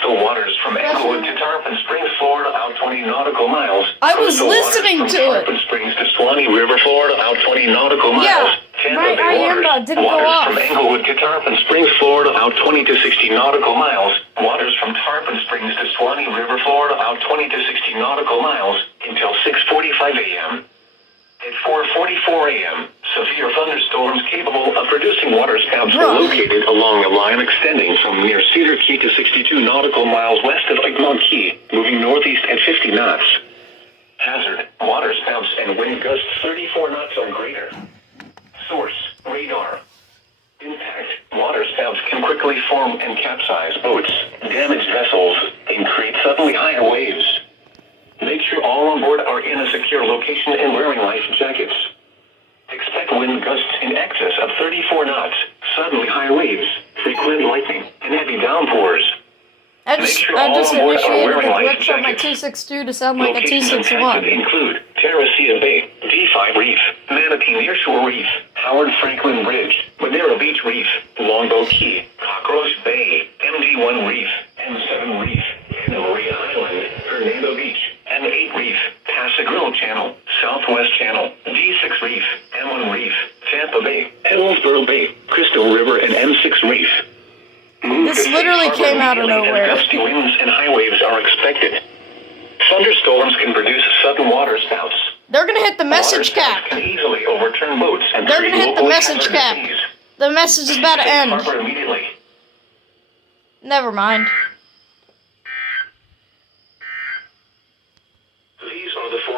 Coastal waters from Englewood to Tarpon Springs, Florida, out 20 nautical miles. I was listening to it. Tarpon Springs to Swanee River, Florida, out 20 nautical miles. Yeah, Tampa my Bay Iamba didn't go waters off. from Englewood to Tarpon Springs, Florida, out 20 to 60 nautical miles. Waters from Tarpon Springs to Swanee River, Florida, out 20 to 60 nautical miles until 6:45 a.m. At 4:44 a.m., severe thunderstorms capable of producing waterspouts were located along a line extending from near Cedar Key to 62 nautical miles west of Egmont Key, moving northeast at 50 knots. Hazard, waterspouts and wind gusts 34 knots or greater. Source, radar. Impact, waterspouts can quickly form and capsize boats, damage vessels, and create suddenly higher waves. Make sure all on board are in a secure location and wearing life jackets. Expect wind gusts in excess of 34 knots, suddenly high waves, frequent lightning, and heavy downpours. I just initiated the glitch on my 262 to sound like a 261. Include Terracea Bay, D5 Reef, Manatee Nearshore Reef, Howard Franklin Bridge, Madeira Beach Reef, Longbow Key, Cockroach Bay, MD1 Reef, M7 Reef, Anna Maria Island, Hernando Beach, M8 Reef, Passagrille Channel, Southwest Channel, D6 Reef, M1 Reef, Tampa Bay, Hillsborough Bay, Crystal River, and M6 Reef. This literally came out of nowhere. Gusty winds and high waves are expected. Thunderstorms can produce sudden waterspouts. They're gonna hit the message cap. Can easily overturn boats and They're gonna hit the message cap. The message is about to end. Never mind. These are the four